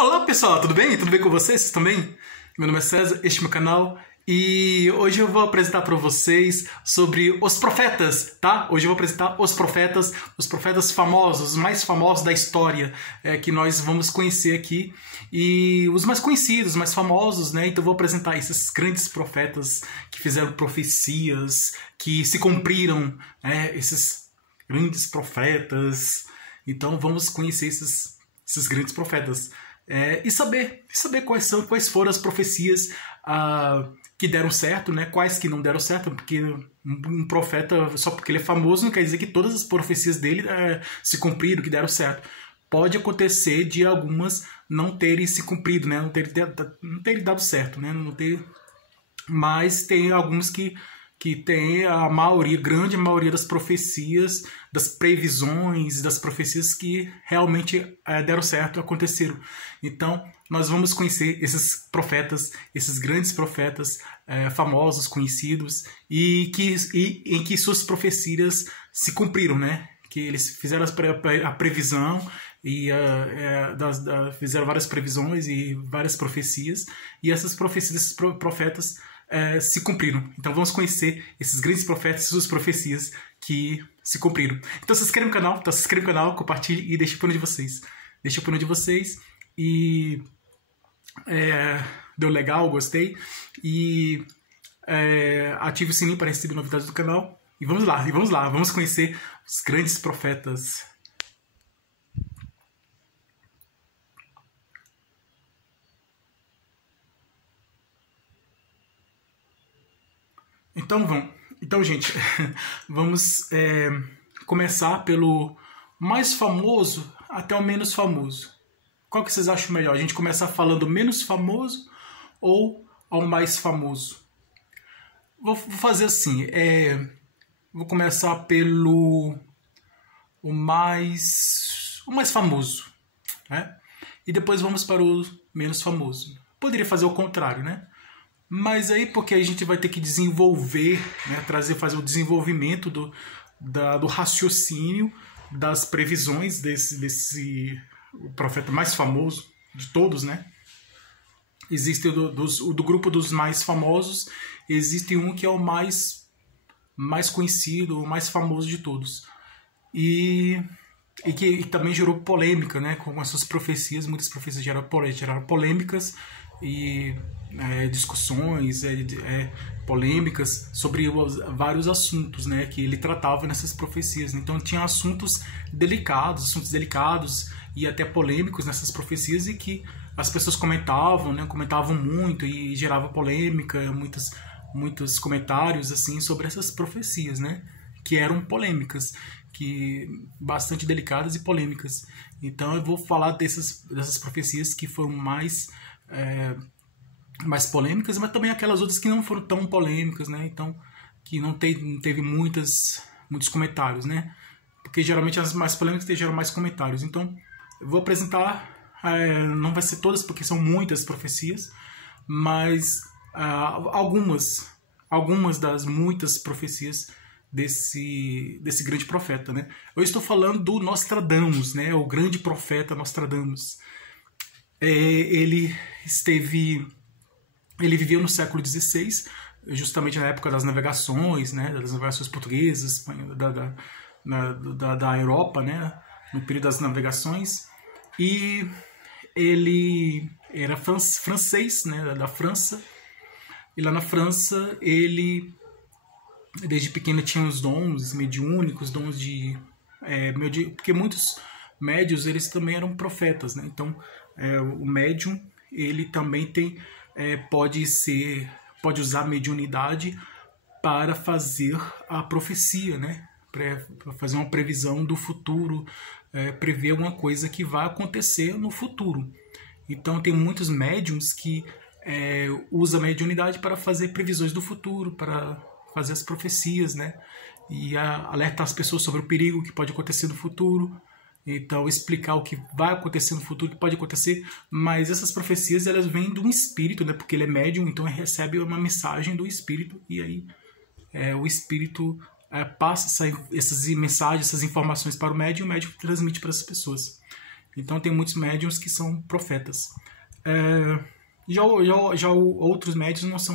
Olá pessoal, tudo bem? Tudo bem com vocês? Vocês estão bem? Meu nome é César, este é meu canal e hoje eu vou apresentar para vocês sobre os profetas, tá? Hoje eu vou apresentar os profetas famosos, os mais famosos da história que nós vamos conhecer aqui e os mais conhecidos, mais famosos, né? Então eu vou apresentar esses grandes profetas que fizeram profecias, que se cumpriram, esses grandes profetas. Então vamos conhecer esses grandes profetas. E saber quais foram as profecias que deram certo, né? Quais que não deram certo, porque um profeta, só porque ele é famoso, não quer dizer que todas as profecias dele se cumpriram, que deram certo. Pode acontecer de algumas não terem se cumprido, né? Não terem dado certo, né? Mas tem alguns que tem a maioria, grande maioria das profecias, das previsões, das profecias que realmente deram certo, aconteceram. Então, nós vamos conhecer esses profetas, esses grandes profetas famosos, conhecidos, e em que suas profecias se cumpriram, né? Que eles fizeram a previsão e fizeram várias previsões e várias profecias, e essas profecias desses profetas se cumpriram. Então vamos conhecer esses grandes profetas e suas profecias que se cumpriram. Então se inscreve no canal, compartilhe e deixe o opinião de vocês. Deixe a opinião de vocês e deu legal, gostei. E ative o sininho para receber novidades do canal. E vamos lá, vamos conhecer os grandes profetas. Então, gente, vamos começar pelo mais famoso até o menos famoso. Qual que vocês acham melhor? A gente começar falando menos famoso ou ao mais famoso? Vou fazer assim, vou começar pelo o mais famoso, né? E depois vamos para o menos famoso. Poderia fazer o contrário, né? Mas aí porque a gente vai ter que desenvolver, né, fazer o desenvolvimento do raciocínio, das previsões desse o profeta mais famoso de todos, né? Existe do grupo dos mais famosos, existe um que é o mais conhecido, o mais famoso de todos. E que também gerou polêmica, né, com as suas profecias. Muitas profecias geraram polêmicas e discussões, polêmicas sobre vários assuntos, né, que ele tratava nessas profecias. Então tinha assuntos delicados e até polêmicos nessas profecias, e que as pessoas comentavam, né, comentavam muito e gerava polêmica, muitos comentários assim sobre essas profecias, né, que eram polêmicas, bastante delicadas e polêmicas. Então eu vou falar dessas profecias que foram mais polêmicas, mas também aquelas outras que não foram tão polêmicas, né? Então, que não teve muitos comentários, né? Porque geralmente as mais polêmicas geram mais comentários. Então, eu vou apresentar, não vai ser todas, porque são muitas profecias, mas algumas das muitas profecias desse grande profeta, né? Eu estou falando do Nostradamus, né? O grande profeta Nostradamus. Ele viveu no século XVI, justamente na época das navegações, né, das navegações portuguesas, da Europa, né, no período das navegações. E ele era francês, né, da França. E lá na França, ele, desde pequeno, tinha os dons mediúnicos, dons porque muitos médios, eles também eram profetas, né? Então, o médium, ele também pode usar a mediunidade para fazer a profecia, né? Para fazer uma previsão do futuro, prever alguma coisa que vai acontecer no futuro. Então tem muitos médiums que usam a mediunidade para fazer previsões do futuro, para fazer as profecias, né? E alertar as pessoas sobre o perigo que pode acontecer no futuro. Então, explicar o que vai acontecer no futuro, o que pode acontecer. Mas essas profecias, elas vêm de um espírito, né? Porque ele é médium, então ele recebe uma mensagem do espírito. E aí o espírito passa essas mensagens, essas informações para o médium, e o médium transmite para as pessoas. Então tem muitos médiums que são profetas. Já outros médiums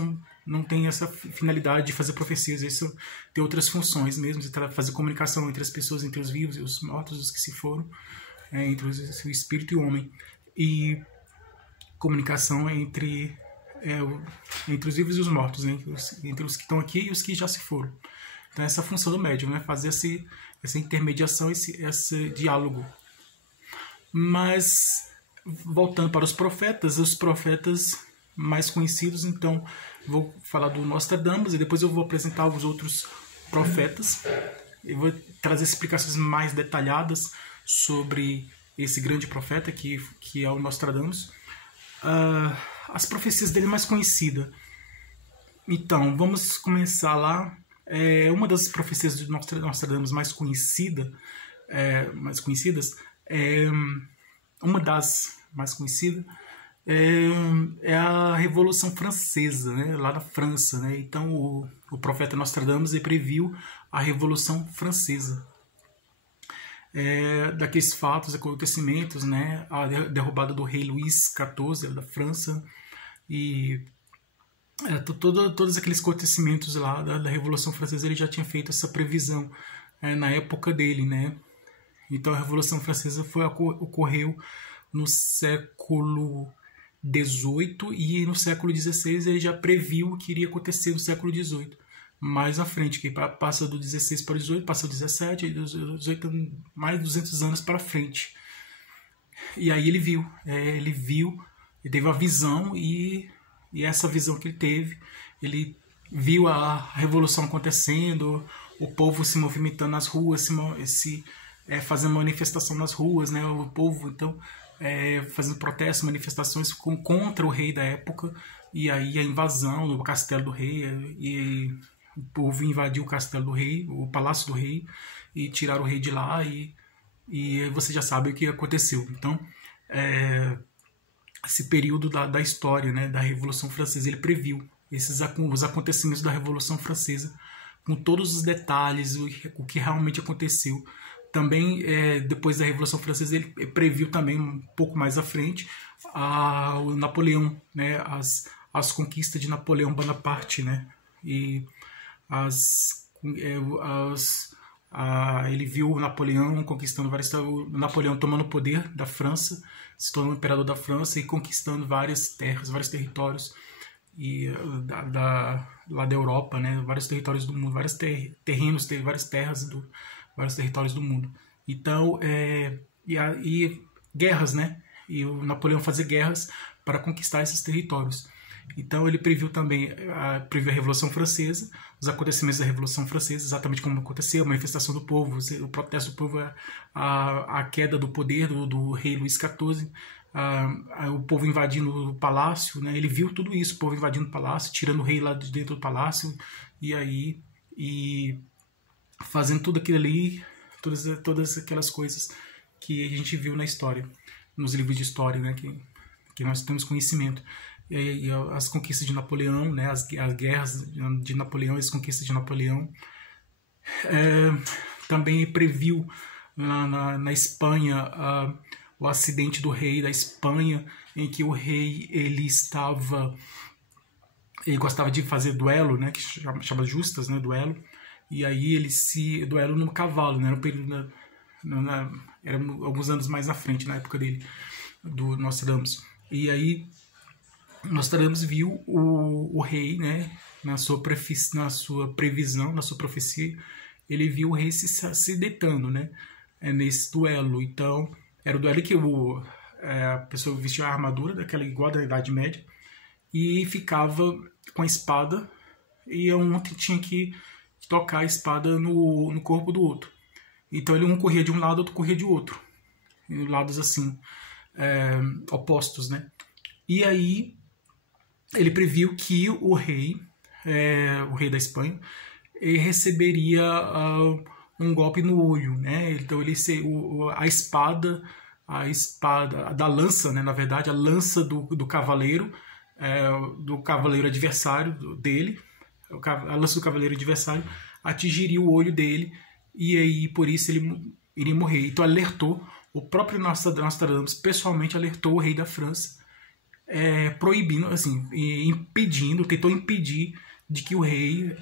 não têm essa finalidade de fazer profecias, isso tem outras funções mesmo, de fazer comunicação entre as pessoas, entre os vivos e os mortos, os que se foram, entre o espírito e o homem, e comunicação entre os vivos e os mortos, né? Entre os que estão aqui e os que já se foram. Então essa é a função do médium, né? Fazer essa intermediação, esse diálogo. Mas voltando para os profetas mais conhecidos, então vou falar do Nostradamus e depois eu vou apresentar os outros profetas. Eu vou trazer explicações mais detalhadas sobre esse grande profeta que é o Nostradamus. As profecias dele mais conhecida. Então, vamos começar lá. Uma das profecias de Nostradamus mais conhecidas, uma das mais conhecidas, é a Revolução Francesa, né, lá na França, né? Então o profeta Nostradamus previu a Revolução Francesa. Daqueles fatos, acontecimentos, né, a derrubada do rei Luís XIV da França e todos aqueles acontecimentos lá da Revolução Francesa. Ele já tinha feito essa previsão na época dele, né? Então a Revolução Francesa ocorreu no século XVIII e no século XVI ele já previu o que iria acontecer no século XVIII. Mais à frente, que passa do 16 para o 18, passa do 17, e do 18 mais de 200 anos para frente. E aí ele viu, ele teve uma visão e essa visão que ele teve, ele viu a revolução acontecendo, o povo se movimentando nas ruas, fazendo manifestação nas ruas, né? O povo, então, fazendo protestos, manifestações contra o rei da época, e aí a invasão no castelo do rei, e o povo invadiu o castelo do rei, o palácio do rei, e tiraram o rei de lá, e você já sabe o que aconteceu. Então, esse período da história, né, da Revolução Francesa, ele previu os acontecimentos da Revolução Francesa, com todos os detalhes, o que realmente aconteceu. Também, depois da Revolução Francesa, ele previu também, um pouco mais à frente, o Napoleão, né, as conquistas de Napoleão Bonaparte, né, e ele viu o Napoleão conquistando Napoleão tomando o poder da França, se tornando imperador da França e conquistando várias terras, vários territórios lá da Europa, né, vários territórios do mundo, vários terrenos, várias terras vários territórios do mundo. Então, e guerras, né? E o Napoleão fazia guerras para conquistar esses territórios. Então ele previu também a Revolução Francesa, os acontecimentos da Revolução Francesa, exatamente como aconteceu, a manifestação do povo, o protesto do povo, a queda do poder do rei Luís XIV, o povo invadindo o palácio, né? Ele viu tudo isso, o povo invadindo o palácio, tirando o rei lá de dentro do palácio, e fazendo tudo aquilo ali, todas aquelas coisas que a gente viu na história, nos livros de história, né? Que nós temos conhecimento. E as conquistas de Napoleão, né, as guerras de Napoleão, as conquistas de Napoleão. Também previu na Espanha o acidente do rei da Espanha, em que o rei ele gostava de fazer duelo, né, que chama justas, né, duelo, e aí duelo no cavalo, né, no período era alguns anos mais à frente, na época dele, do Nostradamus. E aí Nostradamus viu o rei, né, na sua previsão, na sua profecia, ele viu o rei se deitando, né, nesse duelo. Então, era o duelo que a pessoa vestia a armadura, igual da Idade Média, e ficava com a espada, e um tinha que tocar a espada no corpo do outro. Então, um corria de um lado, outro corria de outro. Lados assim, opostos, né. E aí ele previu que o rei da Espanha, ele receberia um golpe no olho, né? Então a espada da lança, né? Na verdade, a lança do cavaleiro adversário dele, a lança do cavaleiro adversário atingiria o olho dele, e aí por isso ele iria morrer. Então alertou o próprio Nostradamus pessoalmente alertou o rei da França, proibindo, assim, tentou impedir de que o rei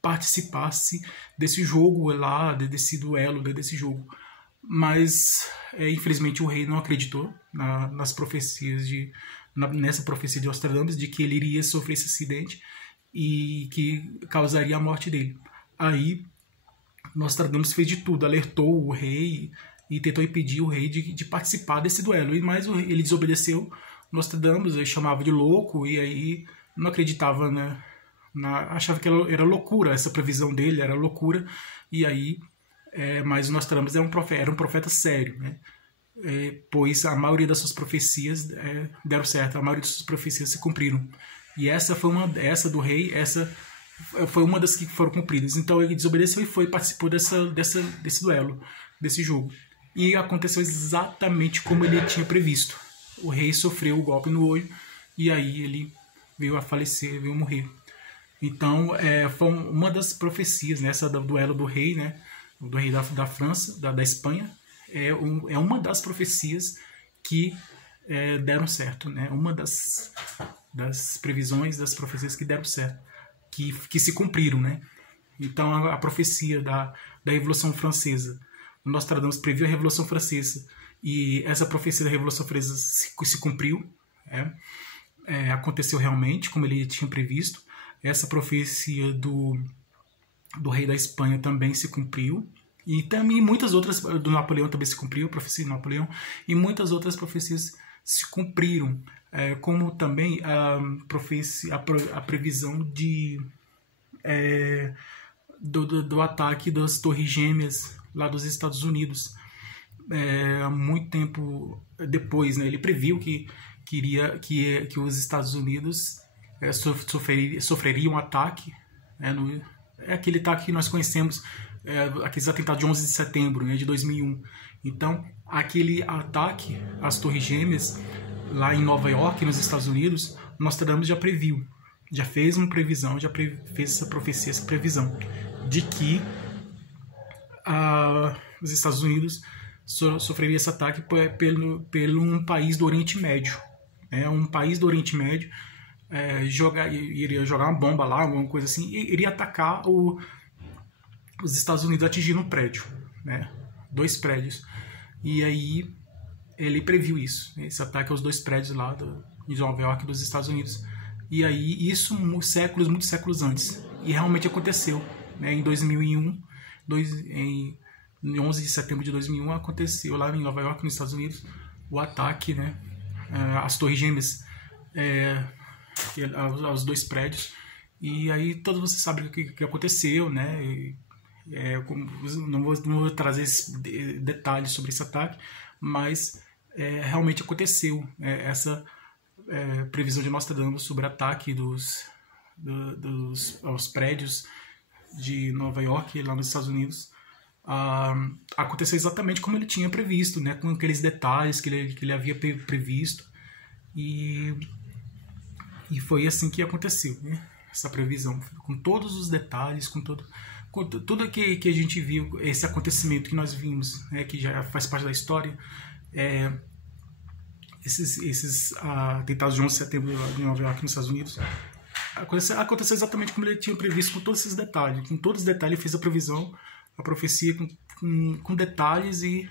participasse desse jogo lá, desse duelo, desse jogo. Mas, infelizmente, o rei não acreditou nas profecias nessa profecia de Nostradamus, de que ele iria sofrer esse acidente e que causaria a morte dele. Aí, Nostradamus fez de tudo, alertou o rei e tentou impedir o rei de participar desse duelo. Mas ele desobedeceu. Nostradamus, ele chamava de louco, e aí não acreditava, né? Achava que era loucura, essa previsão dele era loucura, e aí, mas o Nostradamus era um profeta sério, né? Pois a maioria das suas profecias deram certo, a maioria das suas profecias se cumpriram. E essa do rei, essa foi uma das que foram cumpridas. Então ele desobedeceu e participou desse duelo, desse jogo. E aconteceu exatamente como ele tinha previsto. O rei sofreu o golpe no olho e aí ele veio a falecer, veio a morrer. Então, foi uma das profecias, né, essa do duelo do rei, né, do rei da França, da Espanha, é uma das profecias que deram certo, né, uma das previsões, das profecias que deram certo, que se cumpriram, né. Então, a profecia da Revolução Francesa, o Nostradamus previu a Revolução Francesa, e essa profecia da Revolução Francesa se cumpriu, aconteceu realmente, como ele tinha previsto. Essa profecia do rei da Espanha também se cumpriu. E também muitas outras, do Napoleão também se cumpriu, a profecia de Napoleão, e muitas outras profecias se cumpriram, como também a previsão do ataque das Torres Gêmeas lá dos Estados Unidos. Há muito tempo depois, né, ele previu que os Estados Unidos sofreriam um ataque, aquele ataque que nós conhecemos, aqueles atentados de 11 de setembro, né, de 2001. Então, aquele ataque às Torres Gêmeas lá em Nova York, nos Estados Unidos, Nostradamus já previu, já fez uma previsão, fez essa profecia, essa previsão de que os Estados Unidos sofreria esse ataque pelo um país do Oriente Médio. Um país do Oriente Médio iria jogar uma bomba lá, alguma coisa assim, e iria atacar os Estados Unidos, atingindo um prédio, né? 2 prédios. E aí ele previu isso, esse ataque aos 2 prédios lá de Nova York, dos Estados Unidos. E aí isso muitos séculos antes. E realmente aconteceu, né? Em 2001, em 11 de setembro de 2001, aconteceu lá em Nova York, nos Estados Unidos, o ataque, né, às Torres Gêmeas, aos 2 prédios. E aí todos vocês sabem o que aconteceu, né? Não vou trazer detalhes sobre esse ataque, mas realmente aconteceu essa previsão de Nostradamus sobre o ataque aos prédios de Nova York, lá nos Estados Unidos. Aconteceu exatamente como ele tinha previsto, né, com aqueles detalhes que ele havia previsto, e foi assim que aconteceu, né, essa previsão, com todos os detalhes, com tudo que a gente viu, esse acontecimento que nós vimos, né, que já faz parte da história, esses atentados de 11 de setembro em Nova York, nos Estados Unidos, aconteceu exatamente como ele tinha previsto, com todos esses detalhes. Com todos os detalhes ele fez a previsão, a profecia com detalhes, e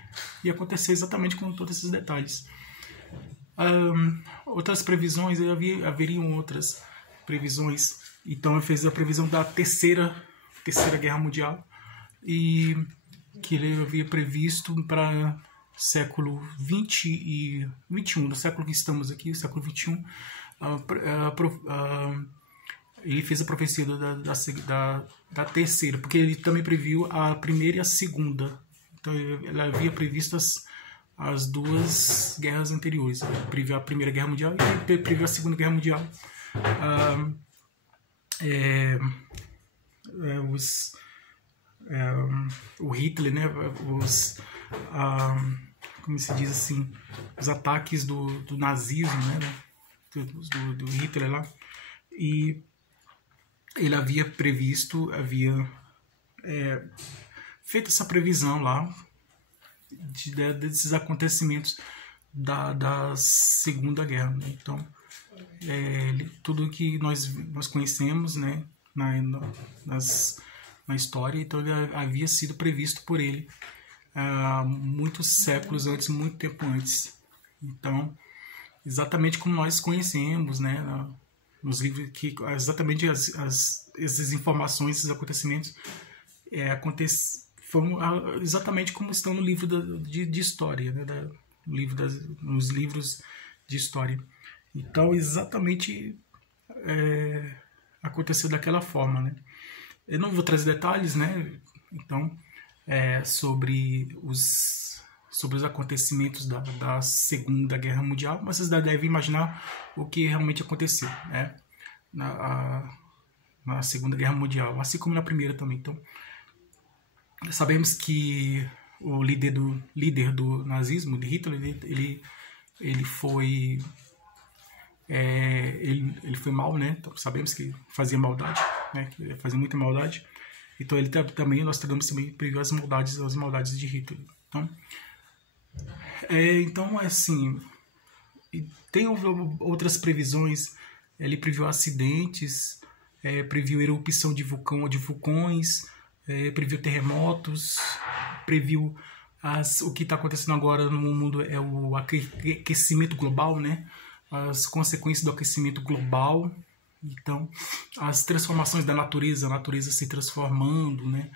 aconteceu exatamente com todos esses detalhes. Outras previsões, haveriam outras previsões. Então ele fez a previsão da terceira Guerra Mundial, e que ele havia previsto para século 20 e 21, no século que estamos aqui, o século 21. Ele fez a profecia da terceira, porque ele também previu a primeira e a segunda. Então ele havia previsto as 2 guerras anteriores. Ele previu a Primeira Guerra Mundial e ele previu a Segunda Guerra Mundial. O Hitler, né, como se diz assim, os ataques do nazismo, né, do Hitler lá, e ele havia previsto, feito essa previsão lá, desses acontecimentos da Segunda Guerra, né? Então, tudo que nós conhecemos, né, na história, então ele havia sido previsto por ele há muitos séculos antes, muito tempo antes. Então, exatamente como nós conhecemos, né, nos livros, que exatamente essas informações, esses acontecimentos foram exatamente como estão no livro de história, né, nos livros de história. Então, exatamente aconteceu daquela forma, né? Eu não vou trazer detalhes, né? Então, sobre os acontecimentos da Segunda Guerra Mundial, mas vocês devem imaginar o que realmente aconteceu, né? Na Segunda Guerra Mundial, assim como na Primeira também. Então, sabemos que o líder do nazismo, de Hitler, ele foi mal, né? Então, sabemos que fazia maldade, né? Que fazia muita maldade. Então nós também previu as maldades de Hitler. Então assim, tem outras previsões. Ele previu acidentes, previu erupção de vulcões, previu terremotos, previu o que está acontecendo agora no mundo é o aquecimento global, né? As consequências do aquecimento global. Então, as transformações da natureza, a natureza se transformando, né?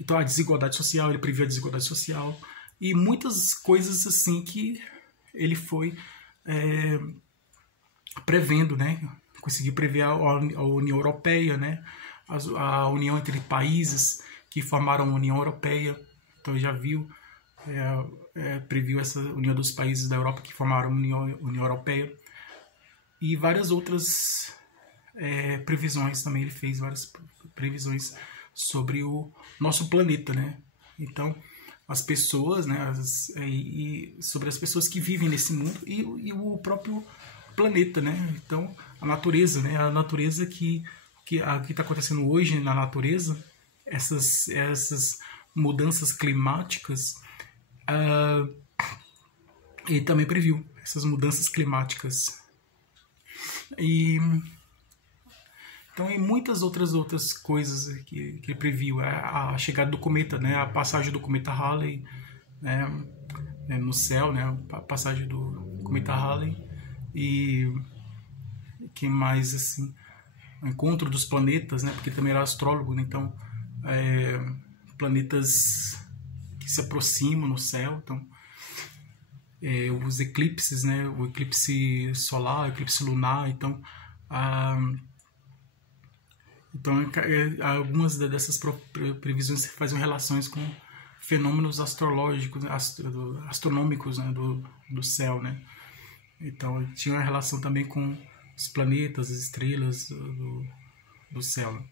Então, a desigualdade social, ele previu a desigualdade social e muitas coisas assim que ele foi prevendo, né? Conseguiu prever a União Europeia, né? A união entre países que formaram a União Europeia. Então, já viu, previu essa união dos países da Europa que formaram a União Europeia. E várias outras previsões também. Ele fez várias previsões sobre o nosso planeta, né? Então, as pessoas, né? E sobre as pessoas que vivem nesse mundo e o próprio planeta, né? Então, a natureza, né? A natureza que está acontecendo hoje na natureza, essas mudanças climáticas, ele também previu essas mudanças climáticas. Então, e muitas outras coisas que ele previu, a chegada do cometa, né, a passagem do cometa Halley, né, no céu, né, a passagem do cometa Halley, e que mais, assim, o encontro dos planetas, né, porque ele também era astrólogo, né, então planetas que se aproximam no céu. Então, os eclipses, né, o eclipse solar, o eclipse lunar. Então, algumas dessas previsões fazem relações com fenômenos astrológicos, astronômicos, né, do céu, né? Então, tinha uma relação também com os planetas, as estrelas do céu, né?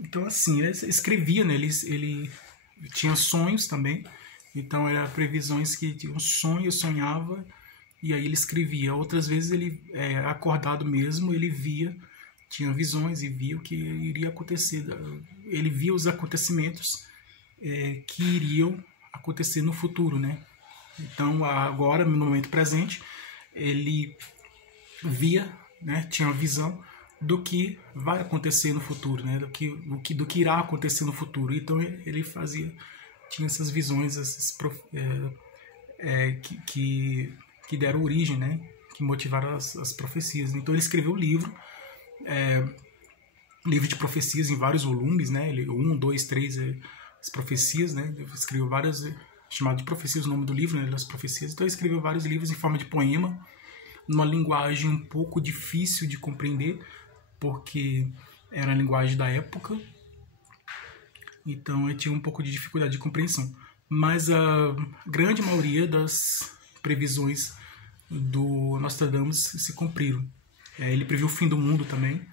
Então, assim, ele escrevia, né? Ele tinha sonhos também. Então, eram previsões que tinha um sonho, eu sonhava, e aí ele escrevia. Outras vezes, ele, acordado mesmo, ele tinha visões e via o que iria acontecer. Ele via os acontecimentos que iriam acontecer no futuro, né? Então, agora, no momento presente, ele via, né? Tinha uma visão do que vai acontecer no futuro, né? Do que irá acontecer no futuro. Então, ele tinha essas visões, que deram origem, né? Que motivaram as profecias. Então, ele escreveu um livro de profecias em vários volumes, né? 1, 2, 3, as profecias, né? Ele escreveu várias, chamado de profecias, o nome do livro, né? As profecias. Então, ele escreveu vários livros em forma de poema, numa linguagem um pouco difícil de compreender, porque era a linguagem da época. Então, eu tinha um pouco de dificuldade de compreensão. Mas a grande maioria das previsões do Nostradamus se cumpriram. Ele previu o fim do mundo também,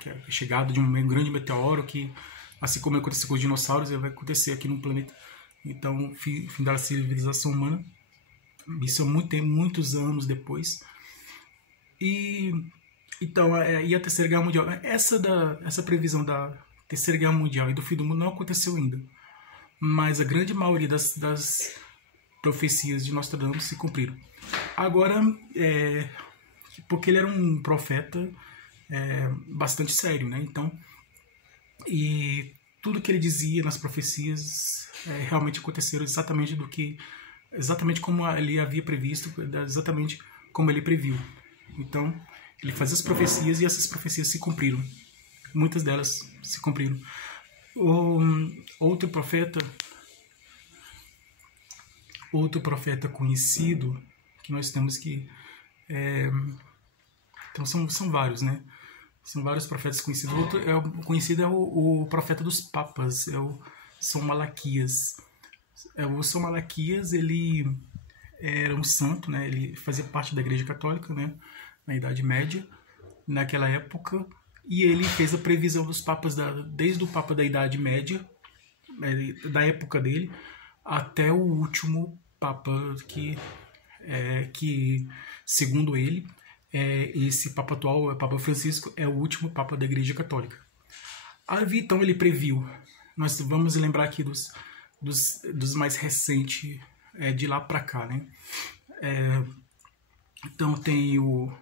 que é a chegada de um grande meteoro que, assim como aconteceu com os dinossauros, vai acontecer aqui no planeta. Então, fim da civilização humana. Isso há muitos anos depois. E a Terceira Guerra Mundial, essa previsão Terceira Guerra Mundial e do fim do mundo não aconteceu ainda. Mas a grande maioria das profecias de Nostradamus se cumpriram. Agora, porque ele era um profeta bastante sério, né? Então, e tudo que ele dizia nas profecias realmente aconteceram exatamente como ele havia previsto, exatamente como ele previu. Então, ele fazia as profecias e essas profecias se cumpriram. Muitas delas se cumpriram. Outro profeta conhecido que nós temos que... então são vários, né? São vários profetas conhecidos. Outro conhecido é o profeta dos papas, é o São Malaquias. O São Malaquias, ele era um santo, né? Ele fazia parte da Igreja Católica, né? Na Idade Média, naquela época, e ele fez a previsão dos papas desde o Papa da Idade Média, da época dele, até o último Papa que segundo ele, esse Papa atual, o Papa Francisco, é o último Papa da Igreja Católica. Então ele previu, nós vamos lembrar aqui dos mais recentes, de lá para cá, né? Então tem o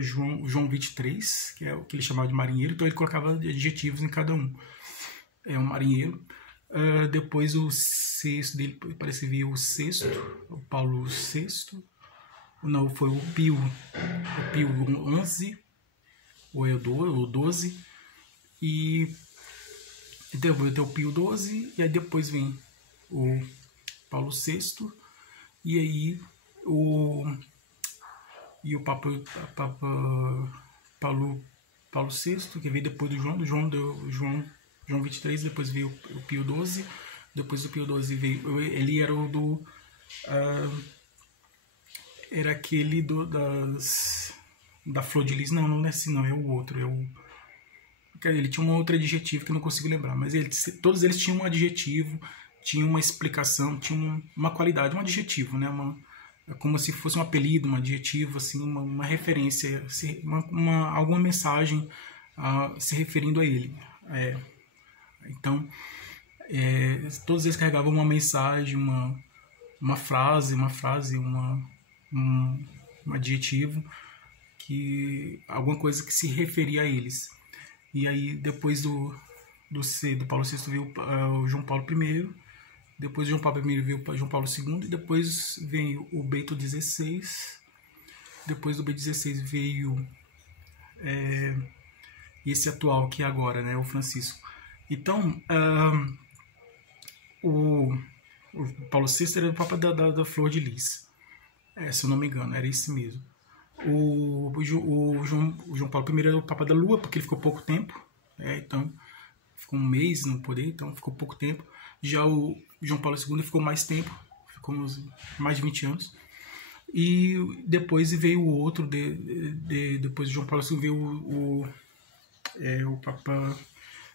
João 23, que é o que ele chamava de marinheiro, então ele colocava adjetivos em cada um. É um marinheiro. Depois o sexto dele, parece que veio o sexto, o Paulo VI, não, foi o Pio XI, ou é o 12, e depois tem o Pio XII, e aí depois vem o Paulo VI, e aí o Papa Paulo VI, que veio depois do João 23, depois veio o Pio XII, depois do Pio XII veio, ele era o era aquele da Flor de Lis, não é assim, não, é o outro, ele tinha um outro adjetivo que eu não consigo lembrar, mas todos eles tinham um adjetivo, tinham uma explicação, tinham uma qualidade, um adjetivo, né, como se fosse um apelido, um adjetivo, assim, uma referência, alguma mensagem se referindo a ele. Então, todos eles carregavam uma mensagem, uma frase, um adjetivo, alguma coisa que se referia a eles. E aí, depois do Paulo VI veio o João Paulo I, depois do João Paulo I veio o João Paulo II, e depois veio o Bento XVI, depois do Bento XVI veio esse atual que é agora, né, o Francisco. Então, o Paulo VI era o Papa da Flor de Lis, se eu não me engano, era esse mesmo. O João Paulo I era o Papa da Lua, porque ele ficou pouco tempo, então ficou um mês no poder, então ficou pouco tempo. Já o João Paulo II ficou mais tempo, ficou mais de 20 anos. E depois veio o outro, depois de João Paulo II veio o Papa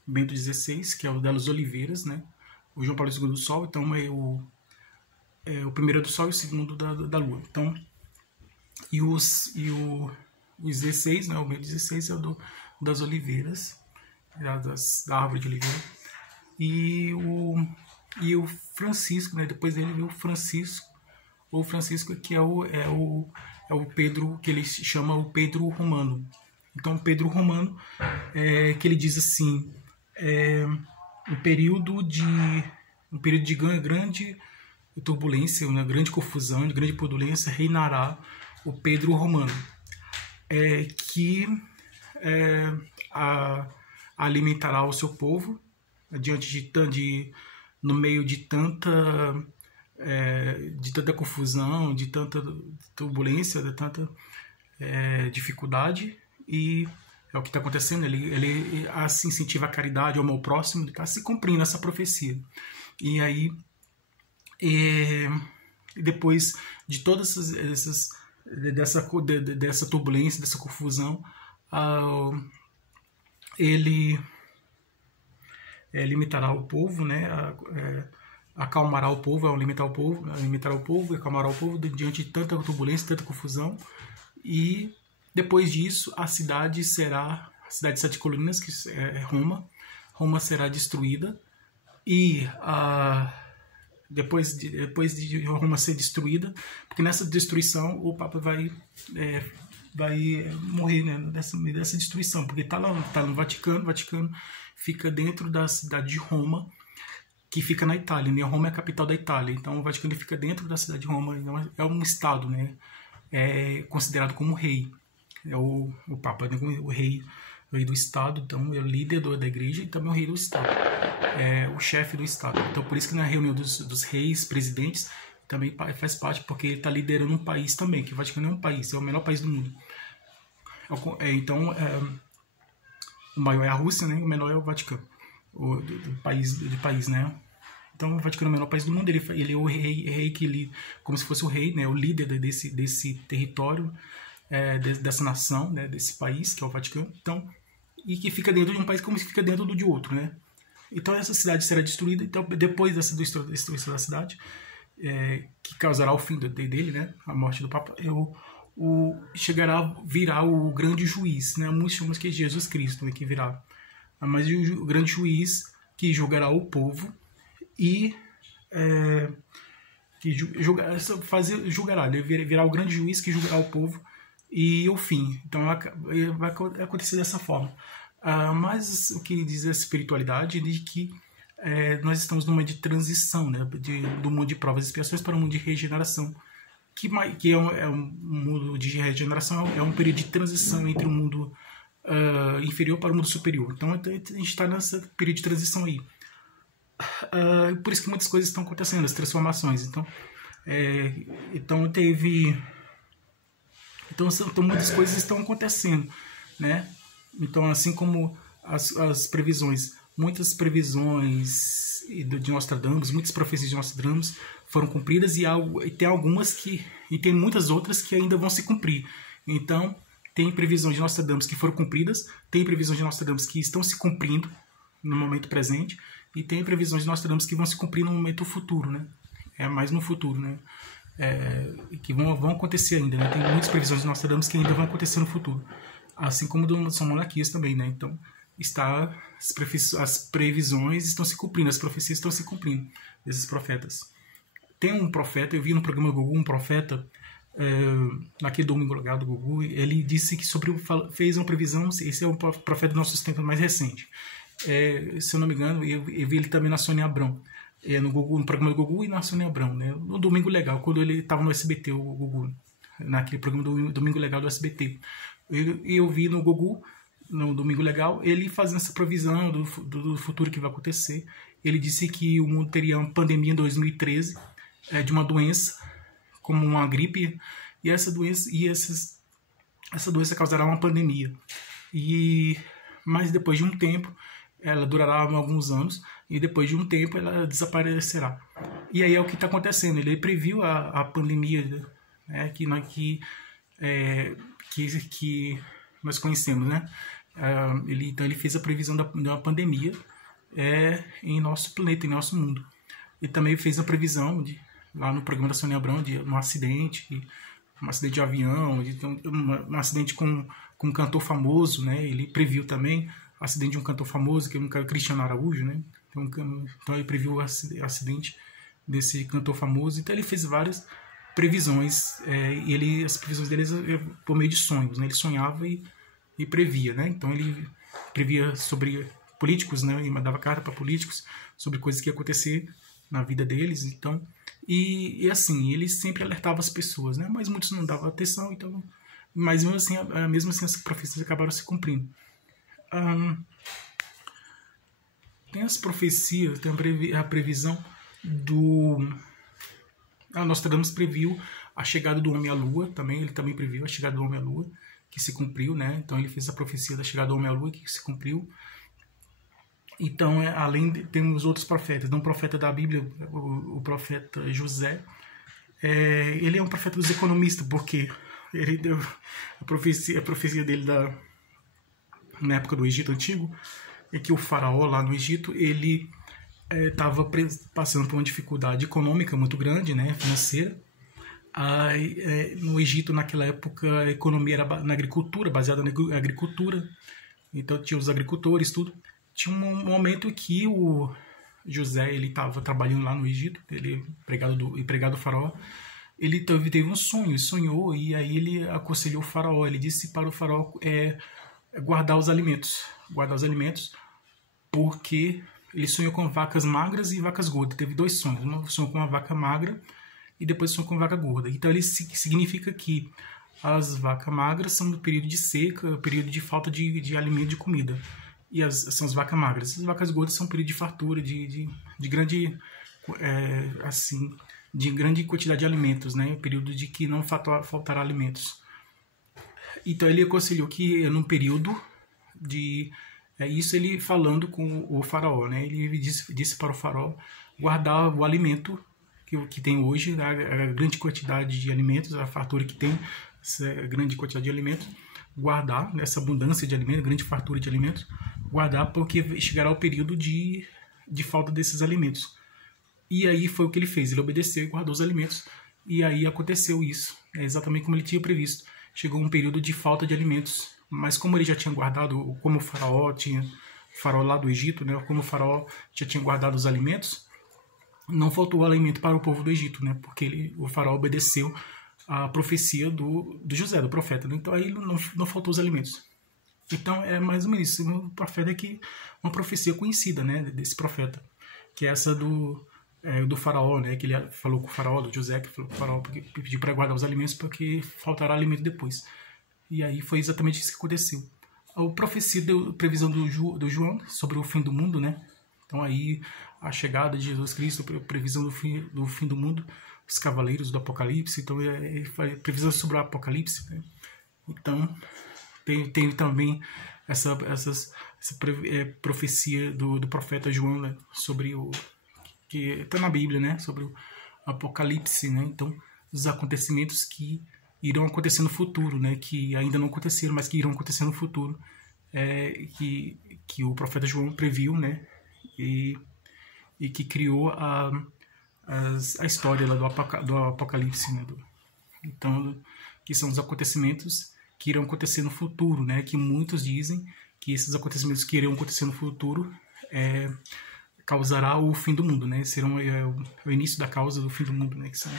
Bento XVI, que é o das Oliveiras, né? O João Paulo II do Sol, então o primeiro é do Sol e o segundo da Lua. Então, o 16, né? O Bento XVI é o das Oliveiras, da árvore de oliveira. E o Francisco, né? Depois dele veio o Francisco, que é o Pedro, que ele chama o Pedro Romano. Então, Pedro Romano, que ele diz assim, um período de grande turbulência, uma grande confusão, de grande turbulência, reinará o Pedro Romano, que alimentará o seu povo diante no meio de tanta confusão, de tanta turbulência, de tanta dificuldade, e é o que está acontecendo. Ele assim incentiva a caridade, ao amor próximo, está se cumprindo essa profecia. E aí, depois de todas dessa turbulência, dessa confusão, ele limitará o povo, né? Acalmará o povo, alimentará o povo, acalmará o povo diante de tanta turbulência, tanta confusão. E depois disso, a cidade de Sete Colunas, que é Roma, Roma será destruída e depois de Roma ser destruída, porque nessa destruição o Papa vai morrer, né, dessa destruição, porque está no Vaticano. O Vaticano fica dentro da cidade de Roma, que fica na Itália, né? Roma é a capital da Itália, então o Vaticano fica dentro da cidade de Roma, então é um estado, né? É considerado como rei, é o Papa, né? O rei do estado, então é o líder da igreja e também o rei do estado, é o chefe do estado. Então por isso que na reunião dos reis, presidentes, também faz parte, porque ele está liderando um país também, que o Vaticano é um país, é o menor país do mundo. Então o maior é a Rússia, né? O menor é o Vaticano, do país, né? Então o Vaticano é o menor país do mundo, ele é o rei que ele, como se fosse o rei, né? O líder desse território, dessa nação, né? Desse país que é o Vaticano. Então, e que fica dentro de um país como se fica dentro de outro, né? Então essa cidade será destruída. Então depois dessa destruição da cidade, que causará o fim dele, né? A morte do Papa, virá o grande juiz, né? Muitos chamam que é Jesus Cristo, né? Que virá, mas o grande juiz que julgará o povo e que julgará, ele virá o grande juiz que julgará o povo e o fim. Então vai acontecer dessa forma. Mas o que diz a espiritualidade diz que nós estamos num momento de transição, né? Do mundo de provas e expiações para um mundo de regeneração, que é um mundo de regeneração, é um período de transição entre o mundo inferior para o mundo superior. Então a gente está nesse período de transição aí. Por isso que muitas coisas estão acontecendo, as transformações. Então muitas coisas estão acontecendo, né? Então, assim como as previsões, muitas previsões de Nostradamus, muitas profecias de Nostradamus foram cumpridas, e tem algumas e tem muitas outras que ainda vão se cumprir. Então, tem previsões de Nostradamus que foram cumpridas, tem previsões de Nostradamus que estão se cumprindo no momento presente, e tem previsões de Nostradamus que vão se cumprir no momento futuro, né? Mais no futuro, né? Que vão acontecer ainda, né? Tem muitas previsões de Nostradamus que ainda vão acontecer no futuro, assim como são monarquias também, né? Então as previsões estão se cumprindo, as profecias estão se cumprindo desses profetas. Tem um profeta, eu vi no programa do Gugu, um profeta naquele domingo legal do Gugu, ele disse que fez uma previsão. Esse é o profeta dos nossos tempos mais recente. Se eu não me engano, eu vi ele também na Sônia Abrão, no programa do Gugu e na Sônia Abrão, né? No Domingo Legal, quando ele estava no SBT, o Gugu, naquele programa do Domingo Legal do SBT. Eu vi no Gugu, no Domingo Legal, ele fazendo essa previsão do futuro que vai acontecer. Ele disse que o mundo teria uma pandemia em 2013, de uma doença, como uma gripe, e essa doença causará uma pandemia. Mas depois de um tempo, ela durará alguns anos, e depois de um tempo ela desaparecerá. E aí é o que está acontecendo. Ele previu a pandemia, né, que nós conhecemos, né? Então ele fez a previsão de uma pandemia em nosso planeta, em nosso mundo. E também fez a previsão lá no programa da Sônia Abrão de um acidente de avião, um acidente com um cantor famoso, né? Ele previu também o acidente de um cantor famoso, que é o Cristiano Araújo, né? Então ele previu o acidente desse cantor famoso. Então ele fez várias previsões, e as previsões dele por meio de sonhos, né? Ele sonhava e previa, né? Então ele previa sobre políticos, né? Ele mandava carta para políticos sobre coisas que iam acontecer na vida deles. Então, e assim, ele sempre alertava as pessoas, né? Mas muitos não davam atenção, então, mas mesmo assim as profecias acabaram se cumprindo. Tem as profecias, tem a previsão Nostradamus previu a chegada do homem à lua também. Ele também previu a chegada do homem à lua, que se cumpriu, né? Então ele fez a profecia da chegada do homem à lua, que se cumpriu. Então, temos outros profetas. Um profeta da Bíblia, o profeta José, ele é um profeta dos economistas, porque ele deu a profecia dele na época do Egito Antigo, é que o faraó lá no Egito, ele estava passando por uma dificuldade econômica muito grande, né, financeira. No Egito, naquela época, a economia era na agricultura, baseada na agricultura. Então tinha os agricultores, tudo. tinha um momento que o José, ele estava trabalhando lá no Egito, ele empregado do faraó. Ele teve um sonho, sonhou, e aí ele aconselhou o faraó. Ele disse para o faraó guardar os alimentos, porque ele sonhou com vacas magras e vacas gordas. Teve dois sonhos, um sonho com uma vaca magra e depois sonho com uma vaca gorda. Então ele significa que as vacas magras são no período de seca, período de falta de alimento, de comida. E são as vacas magras. As vacas gordas são um período de fartura, de grande, de grande quantidade de alimentos, né? Período de que não faltará alimentos. Então ele aconselhou que num período de... isso ele falando com o faraó, né? Ele disse para o faraó guardar o alimento que tem hoje, a grande quantidade de alimentos, a fartura que tem, essa grande quantidade de alimentos, guardar, nessa abundância de alimentos, grande fartura de alimentos, guardar porque chegará o período de falta desses alimentos. E aí foi o que ele fez, ele obedeceu e guardou os alimentos, e aí aconteceu isso, exatamente como ele tinha previsto. Chegou um período de falta de alimentos, mas como ele já tinha guardado, como o faraó lá do Egito, né, como o faraó já tinha guardado os alimentos, não faltou alimento para o povo do Egito, né, porque o faraó obedeceu a profecia do José, do profeta, né, então aí não faltou os alimentos. Então é mais ou menos isso, o profeta aqui, uma profecia conhecida, né, desse profeta, que é essa do faraó, né, que ele falou com o faraó, do José, que falou com o faraó, porque pediu para guardar os alimentos porque faltará alimento depois. E aí foi exatamente isso que aconteceu. A profecia deu previsão do João sobre o fim do mundo, né? Então aí a chegada de Jesus Cristo, previsão do fim do mundo, os cavaleiros do Apocalipse, então previsão sobre o Apocalipse, né? Então tem também essa profecia do profeta João, né? Sobre que está na Bíblia, né? Sobre o Apocalipse, né? Então os acontecimentos que irão acontecer no futuro, né? Que ainda não aconteceram, mas que irão acontecer no futuro, que o profeta João previu, né? E que criou a história lá do Apocalipse, né? Então, que são os acontecimentos que irão acontecer no futuro, né? Que muitos dizem que esses acontecimentos que irão acontecer no futuro causará o fim do mundo, né? Serão o início da causa do fim do mundo, né? Que são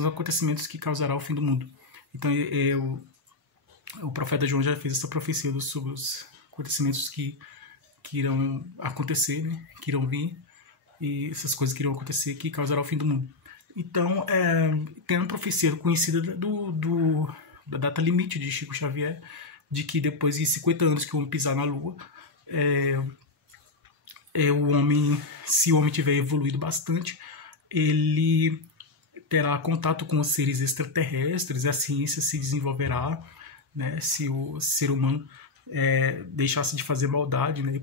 os acontecimentos que causará o fim do mundo. Então, o profeta João já fez essa profecia sobre os acontecimentos que irão acontecer, né? Que irão vir, e essas coisas que irão acontecer que causará o fim do mundo. Então, tem uma profecia conhecida da data limite de Chico Xavier, de que depois de 50 anos que o homem pisar na Lua, o homem, se o homem tiver evoluído bastante, ele terá contato com os seres extraterrestres, a ciência se desenvolverá, né, se o ser humano deixasse de fazer maldade, né,